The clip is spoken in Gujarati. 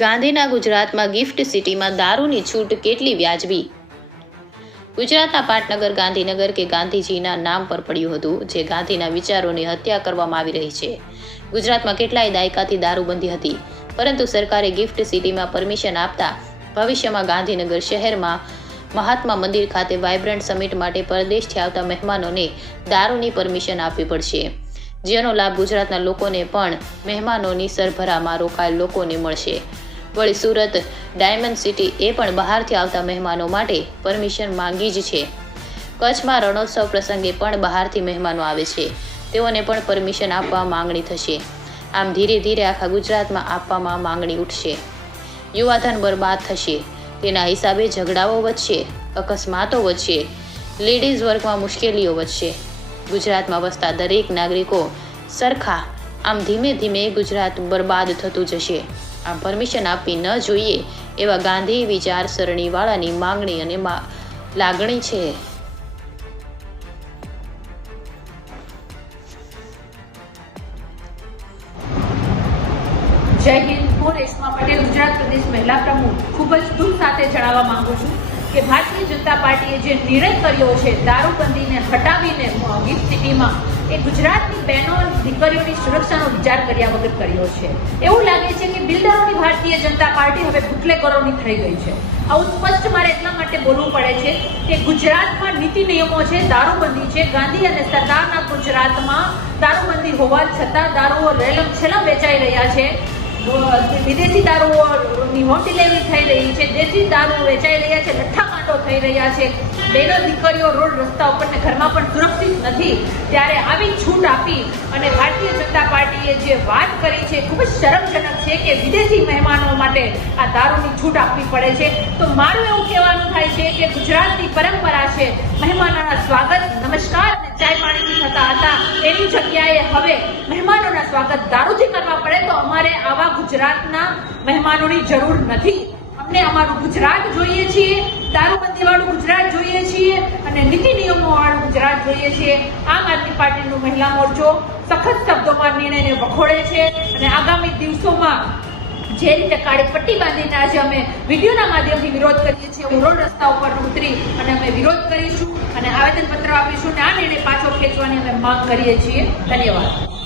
ગાંધીના ગુજરાતમાં ગિફ્ટ સિટીમાં દારૂની છૂટ કેટલી વ્યાજબી? ગુજરાતના પાટનગર ગાંધીનગર કે ગાંધીજીના નામ પર પડ્યું હતું, જે ગાંધીના વિચારોની હત્યા કરવામાં આવી રહી છે. ગુજરાતમાં કેટલાય દાયકાથી દારૂબંધી હતી, પરંતુ સરકારે ગિફ્ટ સિટીમાં પરમિશન આપતા ભવિષ્યમાં ગાંધીનગર શહેરમાં મહાત્મા મંદિર ખાતે વાઇબ્રન્ટ સમિટ માટે પરદેશથી આવતા મહેમાનોને દારૂની પરમિશન આપવી પડશે, જેનો લાભ ગુજરાતના લોકોને પણ મહેમાનોની સરભરામાં રોકાયેલ લોકોને મળશે. વળી સુરત ડાયમંડ સિટી એ પણ બહારથી આવતા મહેમાનો માટે પરમિશન માંગી જ છે. કચ્છમાં રણોત્સવ પ્રસંગે પણ બહારથી મહેમાનો આવે છે, તેઓને પણ પરમિશન આપવા માંગણી થશે. આમ ધીરે ધીરે આખા ગુજરાતમાં આપવામાં માંગણી ઉઠશે. યુવાધન બરબાદ થશે, તેના હિસાબે ઝઘડાઓ વધશે, અકસ્માતો વધશે, લેડીઝ વર્ગમાં મુશ્કેલીઓ વધશે. ગુજરાતમાં વસતા દરેક નાગરિકો સરખા, આમ ધીમે ધીમે ગુજરાત બરબાદ થતું જશે. આમ પરમિશન આપવી ન જોઈએ એવા ગાંધી વિચારસરણીવાળાની માંગણી અને લાગણી છે. જય હિન્દ. હું રેશમા પટેલ, ગુજરાત પ્રદેશ મહિલા પ્રમુખ. ખૂબ જ દુઃખ સાથે જણાવવા માંગુ છું કે ભારતીય જનતા પાર્ટીએ જે નિર્ણય કર્યો છે દારૂબંધીને હટાવીને ગિફ્ટ સિટીમાં, એ ગુજરાતની બહેનો અને દીકરીઓની સુરક્ષાનો વિચાર કર્યા વગર કર્યો છે. એવું લાગે છે કે બિલ્ડરોની ભારતીય જનતા પાર્ટી હવે બુટલેગરોની થઈ ગઈ છે. આવું સ્પષ્ટ મારે એટલા માટે બોલવું પડે છે કે ગુજરાતમાં નીતિ નિયમો છે, દારૂબંધી છે. ગાંધી અને સરદારના ગુજરાતમાં દારૂબંધી હોવા છતાં દારૂઓ રેલમ છેલ્લા વેચાઈ રહ્યા છે. વિદેશી દારૂઓની હોમ ડિલિવરી થઈ રહી છે, દેશી દારૂ વેચાઈ રહ્યા છે, લઠ્ઠાકાંડો થઈ રહ્યા છે. બહેનો દીકરીઓ રોડ રસ્તા ઉપર ને ઘરમાં પણ સુરક્ષિત નથી. ત્યારે આવી છૂટ આપી અને ભારતીય જનતા પાર્ટીએ જે વાત કરી છે ખૂબ જ શરમજનક છે કે વિદેશી મહેમાનો માટે આ દારૂની છૂટ આપવી પડે છે. તો મારું એવું કહેવાનું થાય છે કે ગુજરાતની પરંપરા છે મહેમાનોના સ્વાગત, નમસ્કાર અને ચાય પાણીથી થતા હતા, એની જગ્યાએ હવે મહેમાનોના સ્વાગત દારૂથી કરવા પડે તો અમારે આવા ગુજરાતના મહેમાનોની જરૂર નથી. અમને અમારું ગુજરાત જોઈએ છીએ, દારૂબંધી વાળું ગુજરાત જોઈએ છીએ અને નીતિ નિયમો વાળું ગુજરાત જોઈએ છીએ. આમ આદમી પાર્ટીનું મહિલા મોરચો સખત શબ્દોમાં નિર્ણયને વખોડે છે અને આગામી દિવસોમાં જે રીતે કાળી પટ્ટી બાંધીને આજે અમે વિડીયોના માધ્યમથી વિરોધ કરીએ છીએ, હું રોડ રસ્તા ઉપર ઉતરી અને અમે વિરોધ કરીશું અને આવેદનપત્ર આપીશું અને આ નિર્ણય પાછો ખેંચવાની અમે માંગ કરીએ છીએ. ધન્યવાદ.